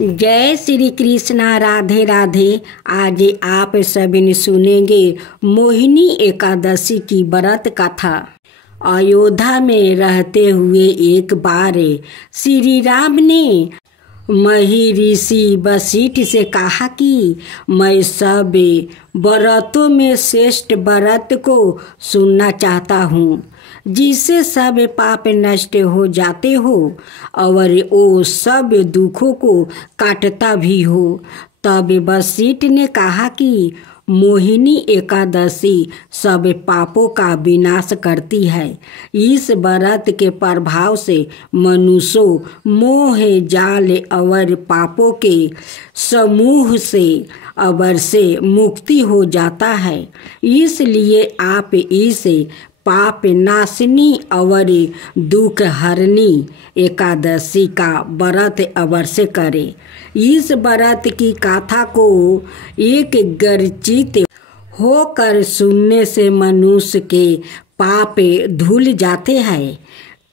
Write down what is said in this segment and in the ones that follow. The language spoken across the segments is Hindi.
जय श्री कृष्णा, राधे राधे। आज आप सभी सुनेंगे मोहिनी एकादशी की व्रत कथा। अयोध्या में रहते हुए एक बार श्री राम ने महर्षि वशिष्ठ से कहा कि मैं सब व्रतों में श्रेष्ठ व्रत को सुनना चाहता हूँ, जिससे सब पाप नष्ट हो जाते हो और वो सब दुखों को काटता भी हो। तब वशिष्ठ ने कहा कि मोहिनी एकादशी सब पापों का विनाश करती है। इस व्रत के प्रभाव से मनुष्य मोह जाल और पापों के समूह से अवश्य मुक्ति हो जाता है। इसलिए आप इस पाप नाशनी और दुख हरनी एकादशी का व्रत अवश्य करें। इस व्रत की कथा को एक गर्चित होकर सुनने से मनुष्य के पाप धुल जाते हैं।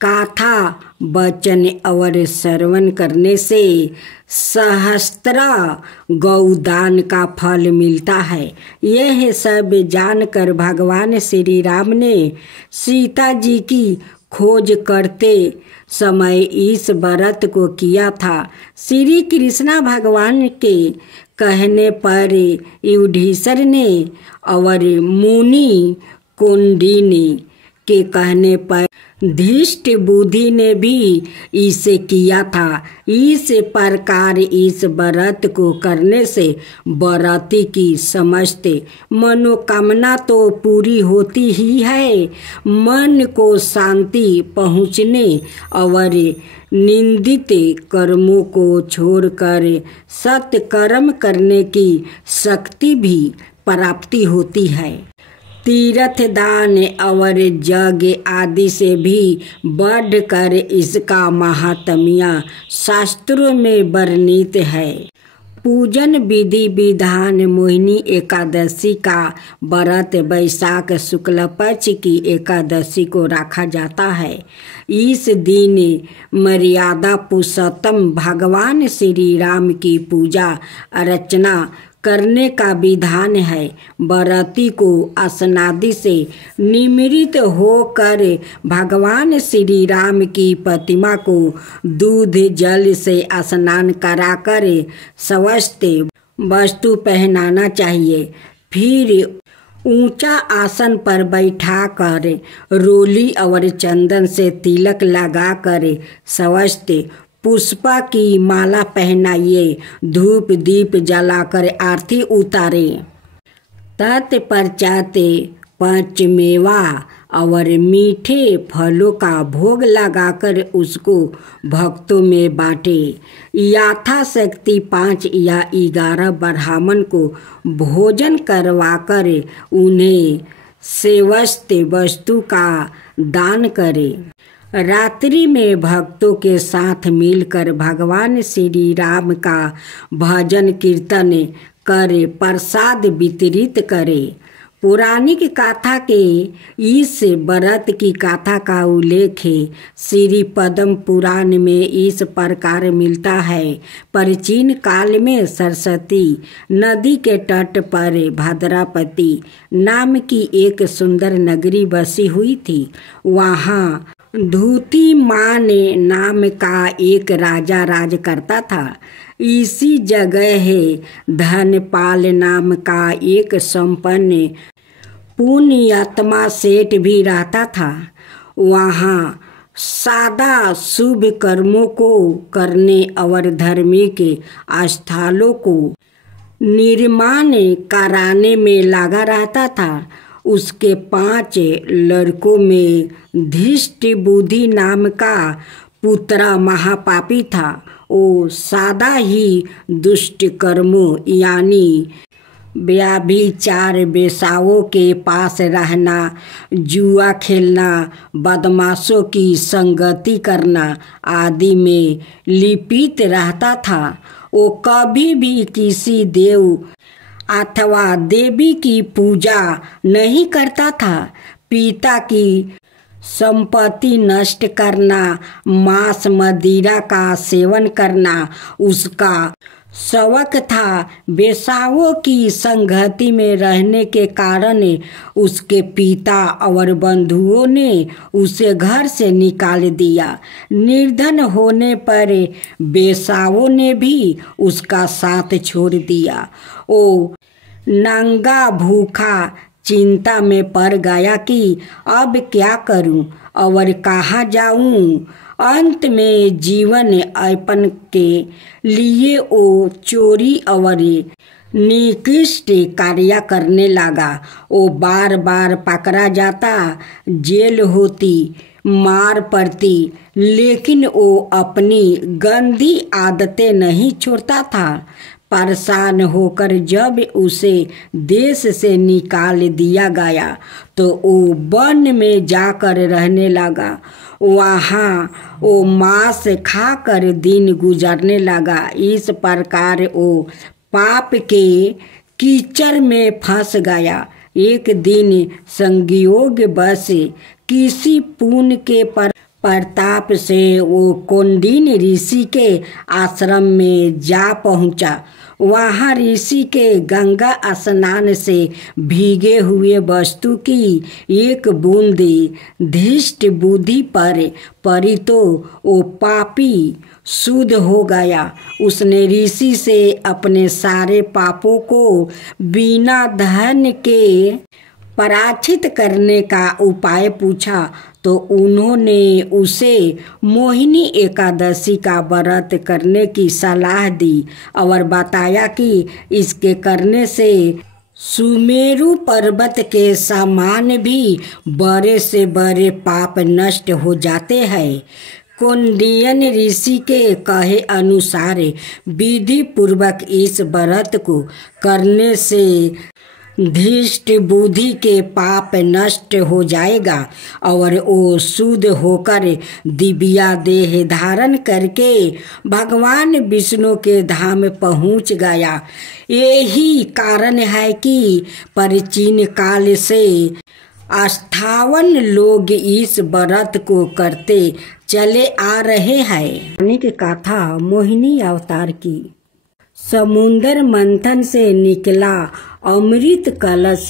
कथा वचन और श्रवण करने से सहस्त्र गौदान का फल मिलता है। यह सब जानकर भगवान श्री राम ने सीता जी की खोज करते समय इस व्रत को किया था। श्री कृष्ण भगवान के कहने पर युधिष्ठिर ने और मुनि कौंडिन्य के कहने पर धृष्ट बुद्धि ने भी इसे किया था। इस प्रकार इस व्रत को करने से व्रती की समस्त मनोकामना तो पूरी होती ही है, मन को शांति पहुँचने और निंदित कर्मों को छोड़कर सत्कर्म करने की शक्ति भी प्राप्ति होती है। तीर्थ दान और यज्ञ आदि से भी बढ़कर इसका महात्म्य शास्त्रों में वर्णित है। पूजन विधि विधान मोहिनी एकादशी का व्रत वैशाख शुक्ल पक्ष की एकादशी को रखा जाता है। इस दिन मर्यादा पुरुषोत्तम भगवान श्री राम की पूजा अर्चना करने का विधान है। व्रती को स्नादि से निमृत होकर भगवान श्री राम की प्रतिमा को दूध जल से स्नान कराकर स्वस्थ वस्त्र पहनाना चाहिए। फिर ऊंचा आसन पर बैठाकर रोली और चंदन से तिलक लगाकर स्वस्थ पुष्पा की माला पहनाइए। धूप दीप जलाकर आरती उतारे। तत्पश्चात पंचमेवा और मीठे फलों का भोग लगाकर उसको भक्तों में बांटे। यथाशक्ति 5 या 11 ब्राह्मण को भोजन करवाकर उन्हें सेवस्त वस्तु का दान करे। रात्रि में भक्तों के साथ मिलकर भगवान श्री राम का भजन कीर्तन कर प्रसाद वितरित करे। पौराणिक कथा के इस व्रत की कथा का उल्लेख श्री पद्म पुराण में इस प्रकार मिलता है। प्राचीन काल में सरस्वती नदी के तट पर भद्रापति नाम की एक सुंदर नगरी बसी हुई थी। वहाँ धूतिमान नाम का एक राजा राज करता था। इसी जगह धनपाल नाम का एक संपन्न पुण्यात्मा सेठ भी रहता था। वहाँ सादा शुभ कर्मों को करने और धार्मिक स्थलों को निर्माण कराने में लगा रहता था। उसके 5 लड़कों में धृष्ट बुद्धि नाम का पुत्र महापापी था। वो सदा ही दुष्ट कर्मों यानी व्यभिचार, वेश्याओं के पास रहना, जुआ खेलना, बदमाशों की संगति करना आदि में लिप्त रहता था। वो कभी भी किसी देव अथवा देवी की पूजा नहीं करता था। पिता की संपत्ति नष्ट करना, मांस मदिरा का सेवन करना उसका शौक था। वेश्याओं की संगति में रहने के कारण उसके पिता और बंधुओं ने उसे घर से निकाल दिया। निर्धन होने पर वेश्याओं ने भी उसका साथ छोड़ दिया। ओ नंगा भूखा चिंता में पड़ गया कि अब क्या करूं और कहाँ जाऊं। अंत में जीवन यापन के लिए वो चोरी और निकृष्ट कार्य करने लगा। वो बार बार पकड़ा जाता, जेल होती, मार पड़ती, लेकिन वो अपनी गंदी आदतें नहीं छोड़ता था। परेशान होकर जब उसे देश से निकाल दिया गया तो वो वन में जाकर रहने लगा। वहाँ वो मांस खाकर दिन गुजरने लगा। इस प्रकार वो पाप के कीचड़ में फंस गया। एक दिन संयोग बस किसी पुण्य के प्रताप से वो कौंडिन्य ऋषि के आश्रम में जा पहुंचा। वहाँ ऋषि के गंगा स्नान से भीगे हुए वस्तु की एक बूंद धृष्ट बुद्धि पर पड़ी तो वो पापी शुद्ध हो गया। उसने ऋषि से अपने सारे पापों को बिना धन के पराचित करने का उपाय पूछा तो उन्होंने उसे मोहिनी एकादशी का व्रत करने की सलाह दी और बताया कि इसके करने से सुमेरु पर्वत के समान भी बड़े से बड़े पाप नष्ट हो जाते हैं। कौंडिन्य ऋषि के कहे अनुसार विधि पूर्वक इस व्रत को करने से धृष्ट बुद्धि के पाप नष्ट हो जाएगा और वो शुद्ध होकर दिव्या देह धारण करके भगवान विष्णु के धाम पहुंच गया। यही कारण है कि प्राचीन काल से 58 लोग इस व्रत को करते चले आ रहे हैं। की कथा मोहिनी अवतार की। समुद्र मंथन से निकला अमृत कलश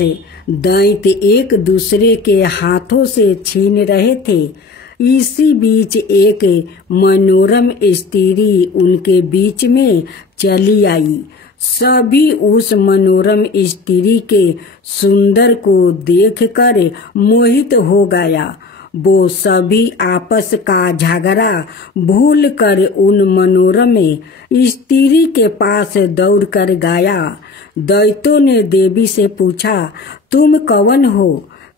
दैत्य एक दूसरे के हाथों से छीन रहे थे। इसी बीच एक मनोरम स्त्री उनके बीच में चली आई। सभी उस मनोरम स्त्री के सुंदर को देखकर मोहित हो गया। वो सभी आपस का झगड़ा भूल कर उन मनोरम स्त्री के पास दौड़ कर गया। दैत्यों ने देवी से पूछा, तुम कौन हो,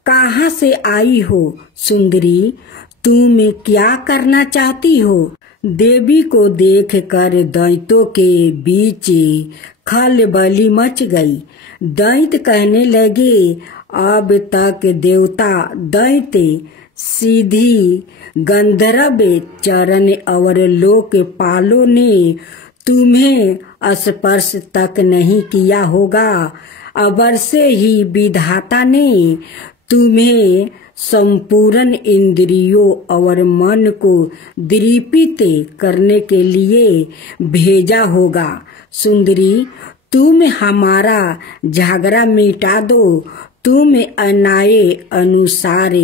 कहाँ से आई हो सुंदरी, तुम क्या करना चाहती हो। देवी को देखकर दैत्यों के बीच खलबली मच गई। दैत्य कहने लगे, अब तक देवता, दैत्य, सीधी गंधर्व, चरण और लोकपालों ने तुम्हें स्पर्श तक नहीं किया होगा। अवश्य ही विधाता ने तुम्हें संपूर्ण इंद्रियों और मन को दीपित करने के लिए भेजा होगा। सुंदरी, तुम हमारा झगड़ा मिटा दो। तुम अन्याय अनुसार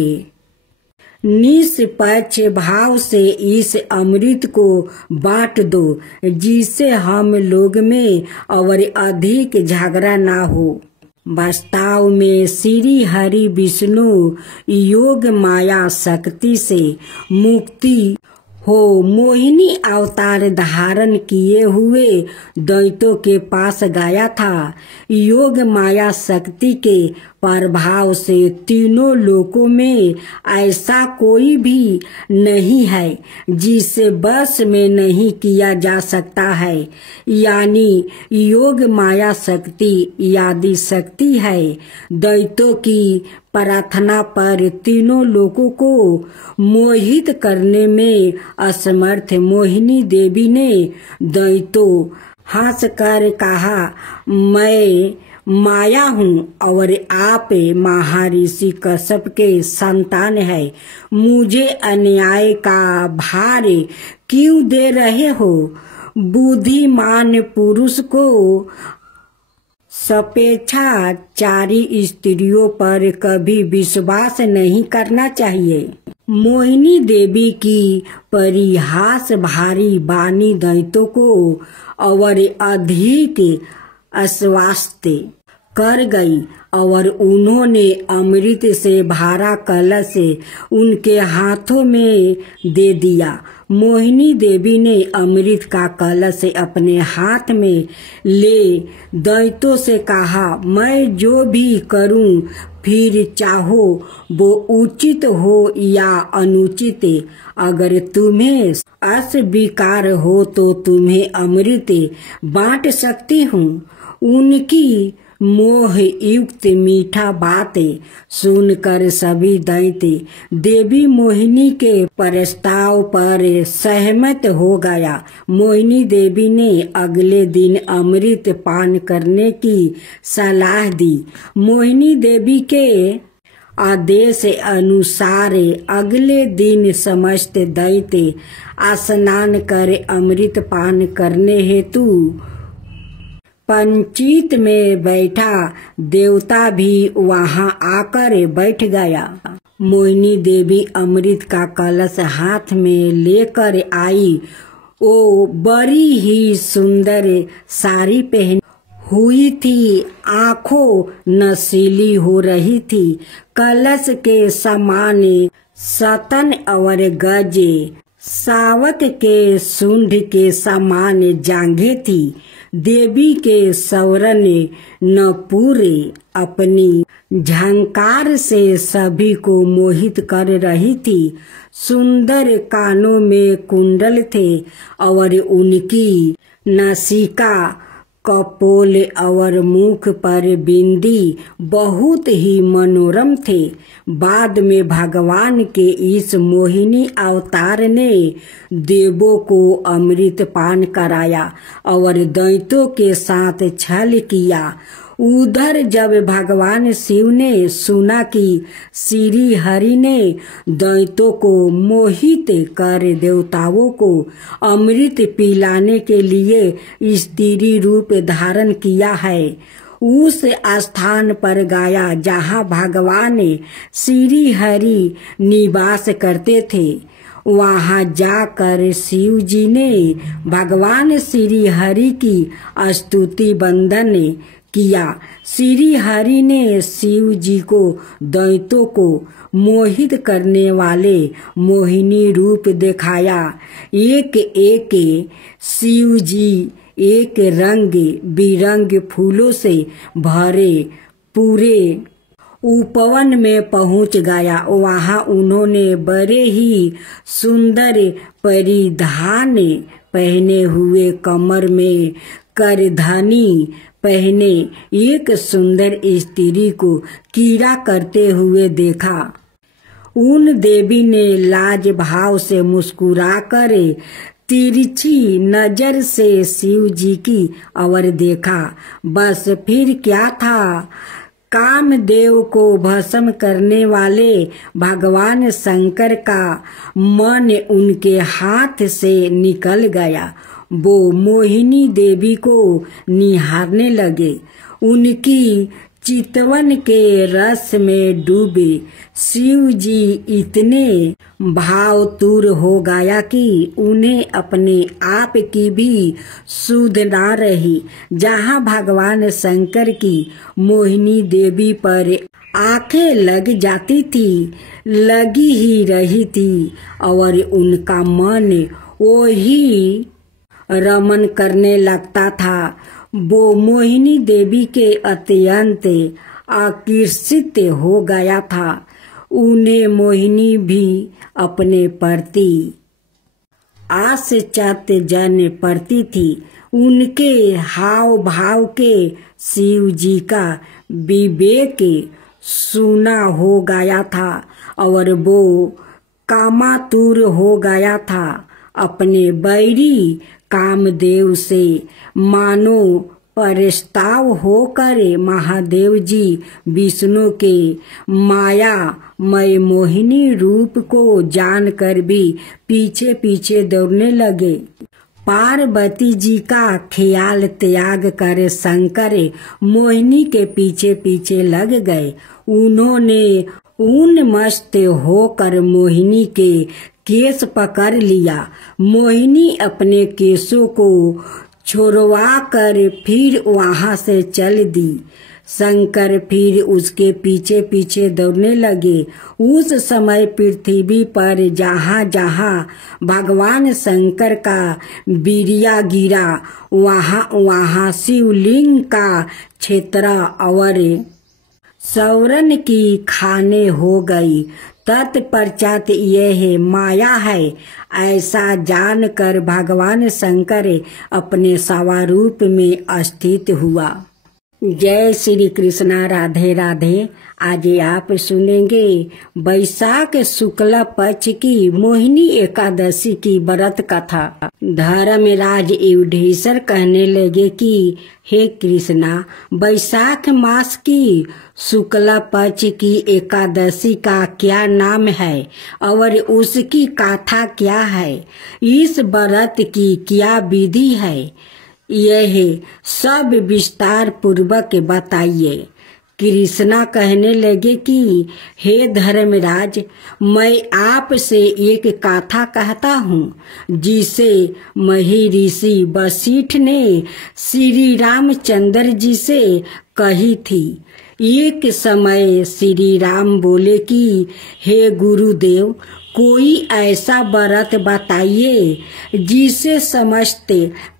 निष्पक्ष भाव से इस अमृत को बांट दो, जिससे हम लोग में और अधिक झगड़ा ना हो। वास्तव में श्री हरि विष्णु योग माया शक्ति से मुक्ति हो मोहिनी अवतार धारण किए हुए दैत्यों के पास गया था। योग माया शक्ति के प्रभाव से तीनों लोकों में ऐसा कोई भी नहीं है जिसे बस में नहीं किया जा सकता है। यानी योग माया शक्ति यादि शक्ति है। दैत्यों की प्रार्थना पर तीनों लोगों को मोहित करने में असमर्थ मोहिनी देवी ने दैत्यों हंसकर कहा, मैं माया हूँ और आप महर्षि कश्यप के संतान है। मुझे अन्याय का भार क्यों दे रहे हो? बुद्धिमान पुरुष को स्वेच्छाचारी स्त्रियों पर कभी विश्वास नहीं करना चाहिए। मोहिनी देवी की परिहास भारी वाणी दैत्यों को और अधिक आश्वस्त कर गई और उन्होंने अमृत से भरा कलश उनके हाथों में दे दिया। मोहिनी देवी ने अमृत का कलश अपने हाथ में ले दैत्यों से कहा, मैं जो भी करूं फिर चाहो वो उचित हो या अनुचित, अगर तुम्हें अस्वीकार हो तो तुम्हें अमृत बांट सकती हूँ। उनकी मोह युक्त मीठा बातें सुनकर सभी दैत्य देवी मोहिनी के प्रस्ताव पर सहमत हो गया। मोहिनी देवी ने अगले दिन अमृत पान करने की सलाह दी। मोहिनी देवी के आदेश अनुसार अगले दिन समस्त दैत्य स्नान कर अमृत पान करने हेतु पंचित में बैठा। देवता भी वहां आकर बैठ गया। मोहिनी देवी अमृत का कलश हाथ में लेकर आई। वो बड़ी ही सुंदर साड़ी पहनी हुई थी, आंखों नशीली हो रही थी। कलश के समान सतन और गजे, सावक के सूंड के समान जांघें थी। देवी के सवरन नूपुर अपनी झंकार से सभी को मोहित कर रही थी। सुंदर कानों में कुंडल थे और उनकी नासिका, कपोल और मुख पर बिंदी बहुत ही मनोरम थे। बाद में भगवान के इस मोहिनी अवतार ने देवों को अमृत पान कराया और दैत्यों के साथ छल किया। उधर जब भगवान शिव ने सुना कि श्री हरि ने दैत्यों को मोहित कर देवताओं को अमृत पिलाने के लिए स्त्री रूप धारण किया है, उस स्थान पर गया जहाँ भगवान श्री हरि निवास करते थे। वहां जाकर शिव जी ने भगवान श्री हरि की स्तुति वंदन किया। श्री हरि ने शिव जी को दैत्यों को मोहित करने वाले मोहिनी रूप दिखाया। एक एक शिव जी एक रंग बिरंग फूलों से भरे पूरे उपवन में पहुंच गया। वहां उन्होंने बड़े ही सुंदर परिधान पहने हुए, कमर में करधनी पहने एक सुंदर स्त्री को कीड़ा करते हुए देखा। उन देवी ने लाज भाव से मुस्कुराकर तिरछी नजर से शिव जी की ओर देखा। बस फिर क्या था, कामदेव को भस्म करने वाले भगवान शंकर का मन उनके हाथ से निकल गया। वो मोहिनी देवी को निहारने लगे। उनकी चितवन के रस में डूबे शिव जी इतने भावतुर हो गया कि उन्हें अपने आप की भी सुध ना रही। जहाँ भगवान शंकर की मोहिनी देवी पर आंखें लग जाती थी, लगी ही रही थी और उनका मन वही रमन करने लगता था। वो मोहिनी देवी के अत्यंत आकर्षित हो गया था। उन्हें मोहिनी भी अपने प्रति आश्चर्यजन प्रती थी। उनके हाव भाव के शिव जी का विवेक सूना हो गया था और वो कामातुर हो गया था। अपने बैरी कामदेव से मानो परेशान होकर महादेव जी विष्णु के माया मय मोहिनी रूप को जानकर भी पीछे पीछे दौड़ने लगे। पार्वती जी का ख्याल त्याग कर शंकर मोहिनी के पीछे पीछे लग गए। उन्होंने उन्मस्त होकर मोहिनी के केस पकड़ लिया। मोहिनी अपने केसों को छुड़वा कर फिर वहां से चल दी। शंकर फिर उसके पीछे पीछे दौड़ने लगे। उस समय पृथ्वी पर जहाँ जहाँ भगवान शंकर का बीरिया गिरा वहाँ वहाँ शिवलिंग का क्षेत्र और सौरन की खाने हो गई। तत्पश्चात यह माया है ऐसा जानकर भगवान शंकर अपने स्वरूप में स्थित हुआ। जय श्री कृष्णा। राधे राधे। आज आप सुनेंगे वैशाख शुक्ल पक्ष की मोहिनी एकादशी की व्रत कथा। धर्मराज युधिष्ठिर कहने लगे कि हे कृष्णा, वैशाख मास की शुक्ल पक्ष की एकादशी का क्या नाम है और उसकी कथा क्या है? इस व्रत की क्या विधि है? यह सब विस्तार पूर्वक बताइए। कृष्णा कहने लगे कि हे धर्मराज, मैं आपसे एक कथा कहता हूँ जिसे महर्षि वशिष्ठ ने श्री रामचंद्र जी से कही थी। एक समय श्री राम बोले कि हे गुरुदेव, कोई ऐसा व्रत बताइए जिससे समस्त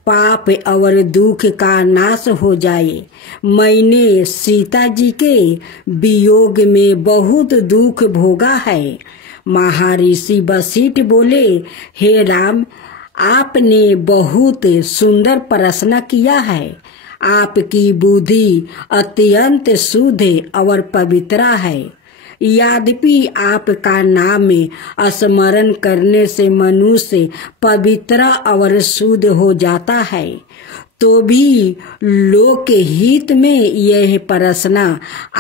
पाप और दुख का नाश हो जाए। मैंने सीता जी के वियोग में बहुत दुख भोगा है। महर्षि वशिष्ठ बोले, हे राम, आपने बहुत सुंदर प्रश्न किया है। आपकी बुद्धि अत्यंत शुद्ध और पवित्र है। यद्यपि आपका नाम स्मरण करने से मनुष्य पवित्र और शुद्ध हो जाता है, तो भी लोक हित में यह प्रश्न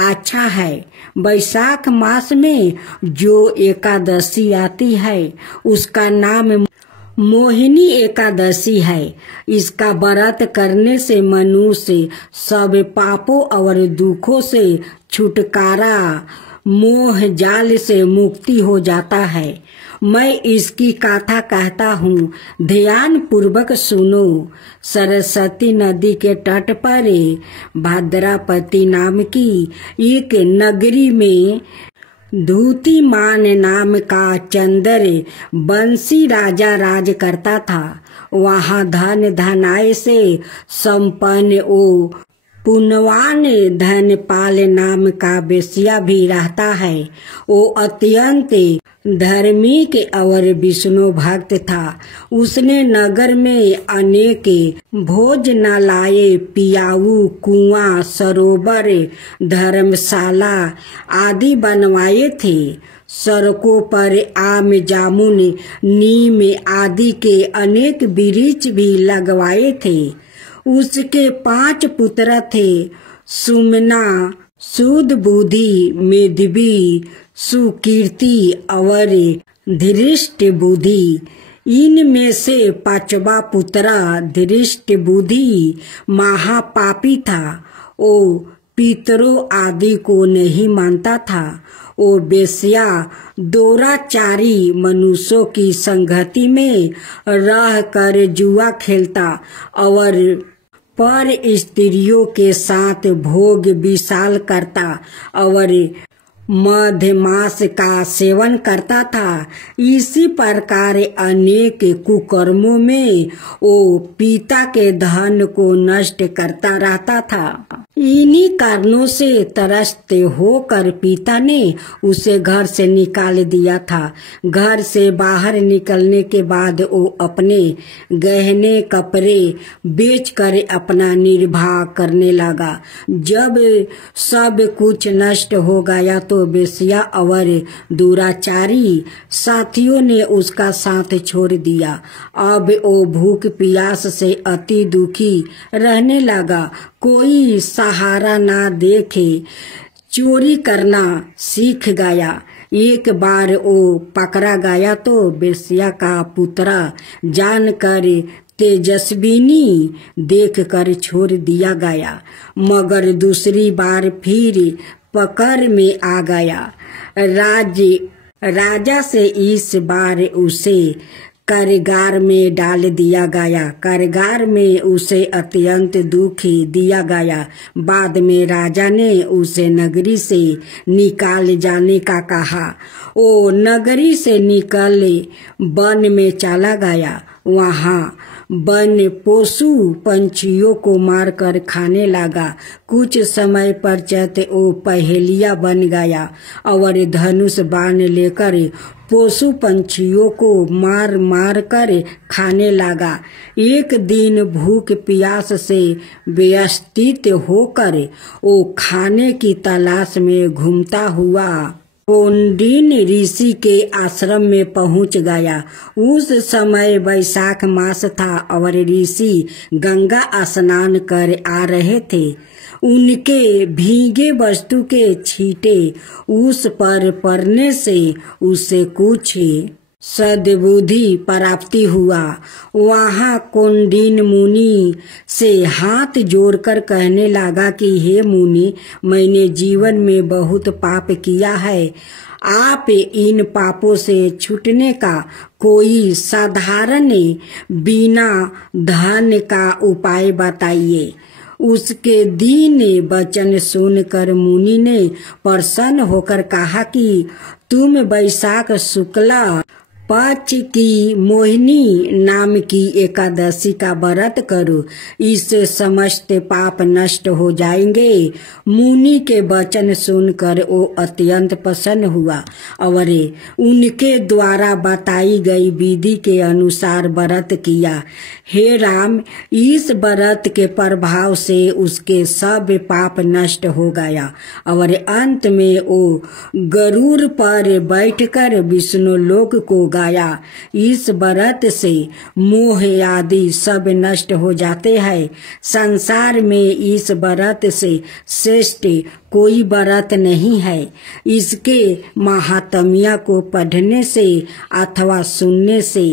अच्छा है। वैशाख मास में जो एकादशी आती है उसका नाम मोहिनी एकादशी है। इसका व्रत करने से मनुष्य सब पापों और दुखों से छुटकारा, मोह जाल से मुक्ति हो जाता है। मैं इसकी कथा कहता हूँ, ध्यान पूर्वक सुनो। सरस्वती नदी के तट पर भद्रापति नाम की एक नगरी में धूतिमान नाम का चंद्र बंसी राजा राज करता था। वहाँ धन धनाय से संपन्न ओ पुण्यवान धनपाल नाम का वेश्या भी रहता है। वो अत्यंत धार्मिक और विष्णु भक्त था। उसने नगर में अनेक भोजनालय, पियाऊ, कुआं, सरोवर, धर्मशाला आदि बनवाए थे। सड़कों पर आम, जामुन, नीम आदि के अनेक वृक्ष भी लगवाए थे। उसके 5 पुत्र थे, सुमना, शुद्ध बुद्धि, मेधावी, सुकीर्ति और धृष्ट बुद्धि। इनमें से 5वां पुत्र धृष्ट बुद्धि महापापी था। वो पितरों आदि को नहीं मानता था। वो वेश्या दोराचारी मनुष्यों की संगति में रहकर जुआ खेलता और पर स्त्रियों के साथ भोग विशाल करता और मधमास का सेवन करता था। इसी प्रकार अनेक कुकर्मों में वो पिता के धन को नष्ट करता रहता था। इन्हीं कारणों से त्रस्त होकर पिता ने उसे घर से निकाल दिया था। घर से बाहर निकलने के बाद वो अपने गहने कपड़े बेचकर अपना निर्वाह करने लगा। जब सब कुछ नष्ट हो गया तो तो बेस्या और दुराचारी साथियों ने उसका साथ छोड़ दिया। अब वो भूख प्यास से अति दुखी रहने लगा। कोई सहारा ना देखे चोरी करना सीख गया। एक बार वो पकड़ा गया तो बेस्या का पुत्रा जानकर तेजस्विनी देखकर छोड़ दिया गया, मगर दूसरी बार फिर पकड़ में आ गया। राजा से इस बार उसे कारागार में डाल दिया गया। कारागार में उसे अत्यंत दुख दिया गया। बाद में राजा ने उसे नगरी से निकाल जाने का कहा। वो नगरी से निकल वन में चला गया। वहाँ वन पशु पंछियों को मारकर खाने लगा। कुछ समय पश्चात वो पहेलिया बन गया और धनुष बाण लेकर पशु पंछियों को मार मार कर खाने लगा। एक दिन भूख प्यास से व्यथित होकर वो खाने की तलाश में घूमता हुआ कौंडिन ऋषि के आश्रम में पहुंच गया। उस समय वैशाख मास था और ऋषि गंगा स्नान कर आ रहे थे। उनके भीगे वस्तु के छींटे उस पर पड़ने से उसे कुछ सद्बुद्धि प्राप्ति हुआ। वहाँ कौंडिन मुनि से हाथ जोड़कर कहने लगा कि हे मुनि, मैंने जीवन में बहुत पाप किया है। आप इन पापों से छूटने का कोई साधारण बिना धन का उपाय बताइए। उसके दीन वचन सुनकर मुनि ने प्रसन्न होकर कहा कि तुम वैशाख शुक्ला पक्ष की मोहिनी नाम की एकादशी का व्रत करो, इससे समस्त पाप नष्ट हो जाएंगे। मुनि के वचन सुनकर वो अत्यंत प्रसन्न हुआ और उनके द्वारा बताई गई विधि के अनुसार व्रत किया। हे राम, इस व्रत के प्रभाव से उसके सब पाप नष्ट हो गया और अंत में वो गरुड़ पर बैठकर विष्णु लोक को गया। इस व्रत से मोह आदि सब नष्ट हो जाते हैं। संसार में इस व्रत से श्रेष्ठ कोई व्रत नहीं है। इसके महात्म्य को पढ़ने से अथवा सुनने से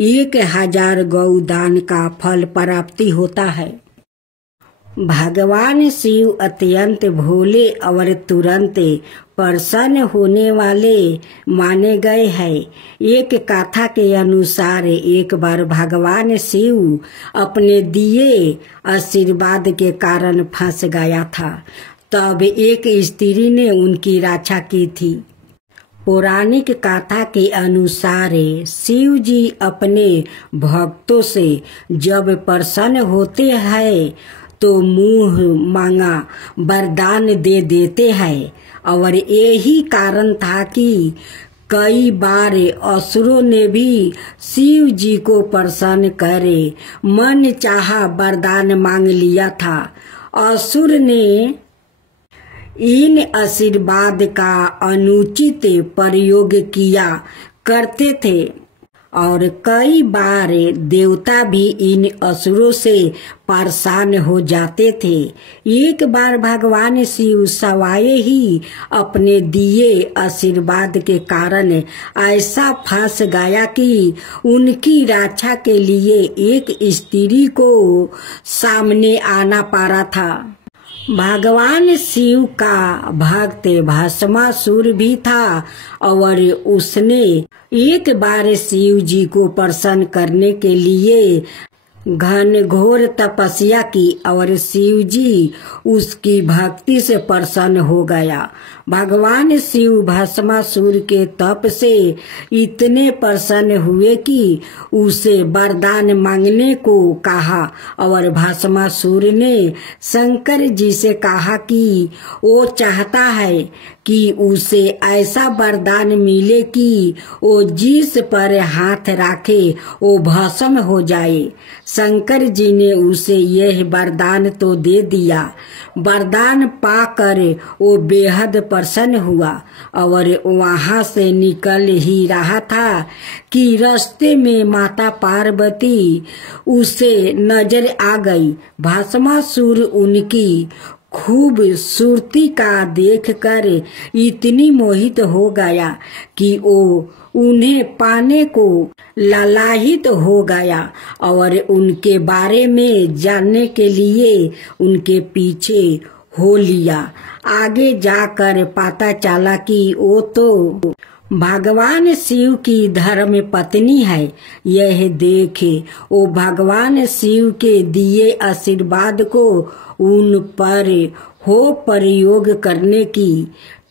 1000 गौदान का फल प्राप्ति होता है। भगवान शिव अत्यंत भोले और तुरंत प्रसन्न होने वाले माने गए हैं। एक कथा के अनुसार एक बार भगवान शिव अपने दिए आशीर्वाद के कारण फंस गया था। तब एक स्त्री ने उनकी रक्षा की थी। पौराणिक कथा के अनुसार शिव जी अपने भक्तों से जब प्रसन्न होते हैं तो मुंह मांगा वरदान दे देते हैं और यही कारण था कि कई बार असुरों ने भी शिव जी को प्रसन्न करे मन चाहा वरदान मांग लिया था। असुर ने इन आशीर्वाद का अनुचित प्रयोग किया करते थे और कई बार देवता भी इन असुरों से परेशान हो जाते थे। एक बार भगवान शिव सवाए ही अपने दिए आशीर्वाद के कारण ऐसा फंस गया कि उनकी रक्षा के लिए एक स्त्री को सामने आना पड़ा था। भगवान शिव का भक्त भस्मासुर भी था और उसने एक बार शिव जी को प्रसन्न करने के लिए घनघोर तपस्या की और शिव जी उसकी भक्ति से प्रसन्न हो गया। भगवान शिव भस्मासुर के तप से इतने प्रसन्न हुए कि उसे वरदान मांगने को कहा और भस्मासुर ने शंकर जी से कहा कि वो चाहता है कि उसे ऐसा वरदान मिले कि वो जिस पर हाथ रखे वो भस्म हो जाए। शंकर जी ने उसे यह वरदान तो दे दिया। वरदान पाकर वो बेहद प्रसन्न हुआ और वहां से निकल ही रहा था कि रास्ते में माता पार्वती उसे नजर आ गई। भस्मासुर उनकी खूबसूरती का देखकर इतनी मोहित हो गया कि वो उन्हें पाने को लालायित हो गया और उनके बारे में जानने के लिए उनके पीछे हो लिया। आगे जाकर पता चला कि वो तो भगवान शिव की धर्म पत्नी है। यह देखे वो भगवान शिव के दिए आशीर्वाद को उन पर हो प्रयोग करने की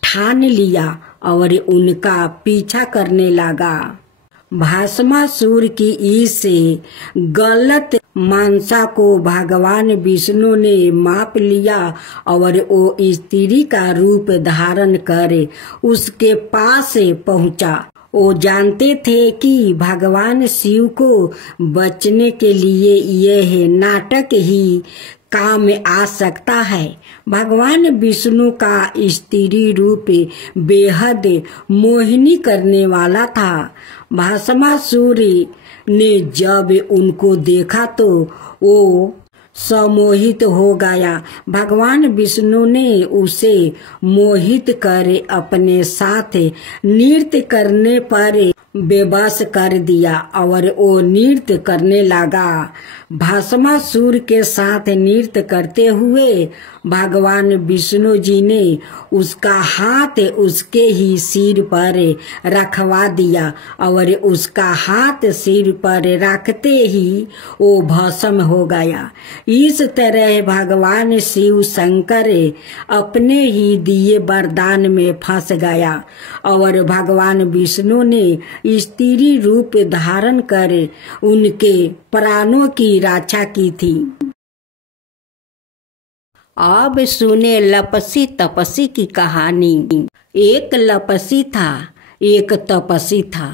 ठान लिया और उनका पीछा करने लगा। भस्मासुर की इस गलत मानसा को भगवान विष्णु ने माप लिया और वो स्त्री का रूप धारण कर उसके पास पहुंचा। वो जानते थे कि भगवान शिव को बचने के लिए यह नाटक ही काम आ सकता है। भगवान विष्णु का स्त्री रूप बेहद मोहिनी करने वाला था। भस्मासुर ने जब उनको देखा तो वो सम्मोहित हो गया। भगवान विष्णु ने उसे मोहित कर अपने साथ नृत्य करने पर बेबस कर दिया और वो नृत्य करने लगा। भस्मासुर के साथ नृत्य करते हुए भगवान विष्णु जी ने उसका हाथ उसके ही सिर पर रखवा दिया और उसका हाथ सिर पर रखते ही वो भस्म हो गया। इस तरह भगवान शिव शंकर अपने ही दिए वरदान में फंस गया और भगवान विष्णु ने स्त्री रूप धारण कर उनके प्राणों की रक्षा की थी। अब सुने लपसी तपसी की कहानी। एक लपसी था, एक तपसी था।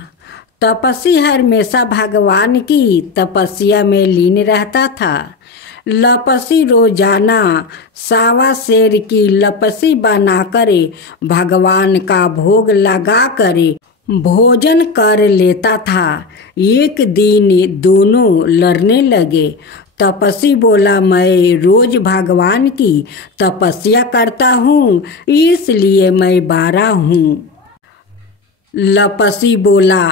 तपसी हमेशा भगवान की तपस्या में लीन रहता था। लपसी रोजाना 1.25 शेर की लपसी बनाकर भगवान का भोग लगाकर भोजन कर लेता था। एक दिन दोनों लड़ने लगे। तपसी बोला, मैं रोज भगवान की तपस्या करता हूँ, इसलिए मैं 12 हूँ। लपसी बोला,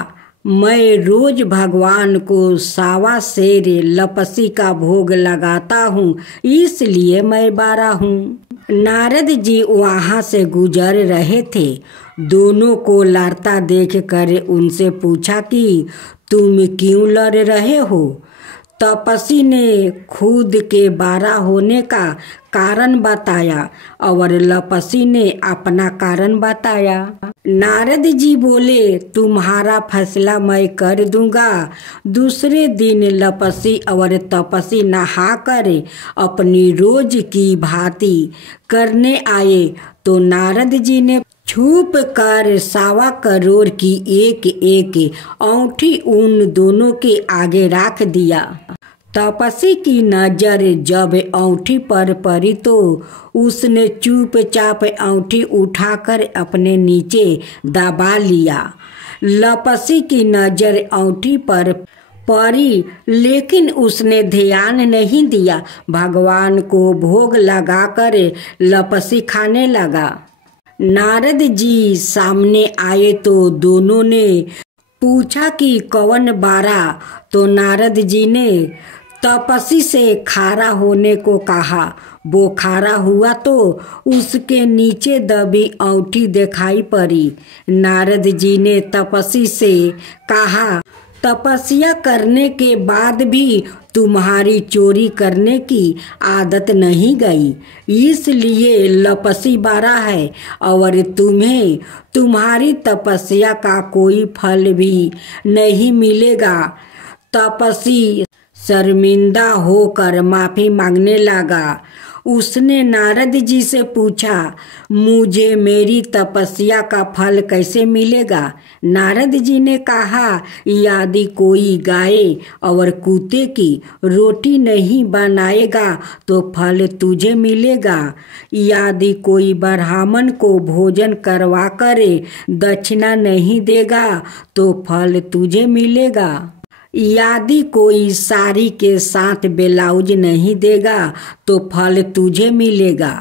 मैं रोज भगवान को 1.25 शेर लपसी का भोग लगाता हूँ, इसलिए मैं 12 हूँ। नारद जी वहाँ से गुजर रहे थे। दोनों को लड़ता देखकर उनसे पूछा कि तुम क्यों लड़ रहे हो? तपसी ने खुद के 12 होने का कारण बताया और लपसी ने अपना कारण बताया। नारद जी बोले, तुम्हारा फैसला मैं कर दूंगा। दूसरे दिन लपसी और तपसी नहाकर अपनी रोज की भांति करने आए तो नारद जी ने छुप कर 1.25 करोड़ की एक एक औंठी उन दोनों के आगे रख दिया। तपसी की नजर जब औंठी पर पड़ी तो उसने चुपचाप औंठी उठाकर अपने नीचे दबा लिया। लपसी की नजर औंठी पर पड़ी लेकिन उसने ध्यान नहीं दिया। भगवान को भोग लगाकर लपसी खाने लगा। नारद जी सामने आए तो दोनों ने पूछा कि कौन 12? तो नारद जी ने तपसी से खारा होने को कहा। वो खारा हुआ तो उसके नीचे दबी औंठी दिखाई पड़ी। नारद जी ने तपसी से कहा, तपस्या करने के बाद भी तुम्हारी चोरी करने की आदत नहीं गई, इसलिए लपसी 12 है और तुम्हें तुम्हारी तपस्या का कोई फल भी नहीं मिलेगा। तपसी शर्मिंदा होकर माफी मांगने लगा। उसने नारद जी से पूछा, मुझे मेरी तपस्या का फल कैसे मिलेगा? नारद जी ने कहा, यदि कोई गाय और कुत्ते की रोटी नहीं बनाएगा तो फल तुझे मिलेगा। यदि कोई ब्राह्मण को भोजन करवा कर दक्षिणा नहीं देगा तो फल तुझे मिलेगा। यदि कोई साड़ी के साथ ब्लाउज नहीं देगा तो फल तुझे मिलेगा।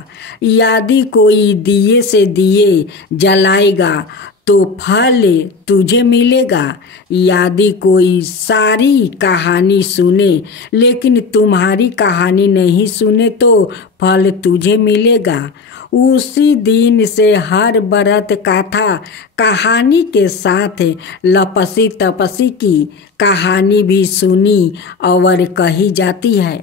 यदि कोई दिए से दिए जलाएगा तो फल तुझे मिलेगा। यदि कोई सारी कहानी सुने लेकिन तुम्हारी कहानी नहीं सुने तो फल तुझे मिलेगा। उसी दिन से हर व्रत कथा कहानी के साथ लपसी तपसी की कहानी भी सुनी और कही जाती है।